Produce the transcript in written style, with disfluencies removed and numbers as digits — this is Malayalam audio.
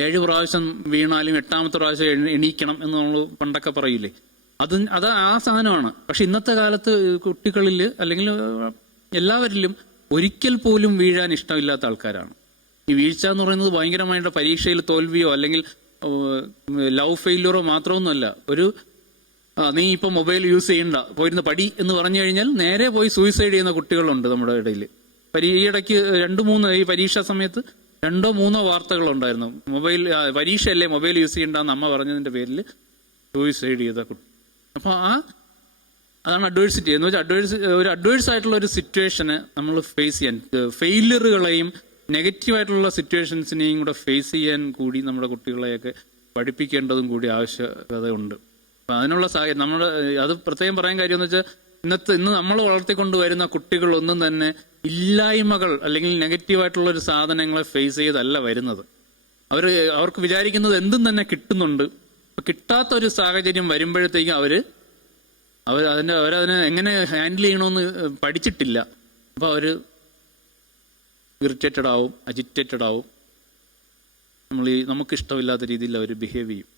7 പ്രാവശ്യം വീണാലും 8ാമത്തെ പ്രാവശ്യം എണീക്കണം എന്ന് നമ്മൾ പണ്ടൊക്കെ പറയില്ലേ, അത് ആ സാധനമാണ്. പക്ഷെ ഇന്നത്തെ കാലത്ത് കുട്ടികളിൽ അല്ലെങ്കിൽ എല്ലാവരിലും ഒരിക്കൽ പോലും വീഴാൻ ഇഷ്ടമില്ലാത്ത ആൾക്കാരാണ്. ഈ വീഴ്ച എന്ന് പറയുന്നത് ഭയങ്കരമായിട്ട് പരീക്ഷയിൽ തോൽവിയോ അല്ലെങ്കിൽ ലവ് ഫെയിലിയറോ മാത്രമൊന്നുമല്ല. നീ ഇപ്പൊ മൊബൈൽ യൂസ് ചെയ്യണ്ട, പോയിരുന്ന പടി എന്ന് പറഞ്ഞു കഴിഞ്ഞാൽ നേരെ പോയി സൂയിസൈഡ് ചെയ്യുന്ന കുട്ടികളുണ്ട് നമ്മുടെ ഇടയിൽ. ഈയിടയ്ക്ക് 2-3 ഈ പരീക്ഷാ സമയത്ത് 2-3 വാർത്തകളുണ്ടായിരുന്നു. പരീക്ഷയല്ലേ മൊബൈൽ യൂസ് ചെയ്യണ്ടെന്ന് അമ്മ പറഞ്ഞതിന്റെ പേരിൽ സൂയിസൈഡ് ചെയ്ത കുട്ടി. അപ്പൊ അതാണ് അഡ്വേഴ്സിറ്റി എന്ന് വെച്ചാൽ ഒരു അഡ്വേഴ്സ് ആയിട്ടുള്ള ഒരു സിറ്റുവേഷന് നമ്മൾ ഫേസ് ചെയ്യാൻ, ഫെയിലിയറുകളെയും നെഗറ്റീവായിട്ടുള്ള സിറ്റുവേഷൻസിനെയും കൂടെ ഫേസ് ചെയ്യാൻ കൂടി നമ്മുടെ കുട്ടികളെയൊക്കെ പഠിപ്പിക്കേണ്ടതും കൂടി ആവശ്യകത ഉണ്ട്. അപ്പൊ അതിനുള്ള സാഹചര്യം അത് പ്രത്യേകം പറയാൻ കാര്യം എന്ന് വെച്ചാൽ ഇന്ന് നമ്മൾ വളർത്തിക്കൊണ്ടുവരുന്ന കുട്ടികളൊന്നും തന്നെ ഇല്ലായ്മകൾ അല്ലെങ്കിൽ നെഗറ്റീവായിട്ടുള്ള ഒരു സാധനങ്ങളെ ഫേസ് ചെയ്തല്ല വരുന്നത്. അവർക്ക് വിചാരിക്കുന്നത് എന്തും തന്നെ കിട്ടുന്നുണ്ട്. കിട്ടാത്ത ഒരു സാഹചര്യം വരുമ്പോഴത്തേക്കും അവരതിനെ എങ്ങനെ ഹാൻഡിൽ ചെയ്യണമെന്ന് പഠിച്ചിട്ടില്ല. അപ്പൊ ഇറിറ്റേറ്റഡ് ആവും, അജിറ്റേറ്റഡ് ആവും, നമുക്കിഷ്ടമില്ലാത്ത രീതിയിൽ അവർ ബിഹേവ് ചെയ്യും.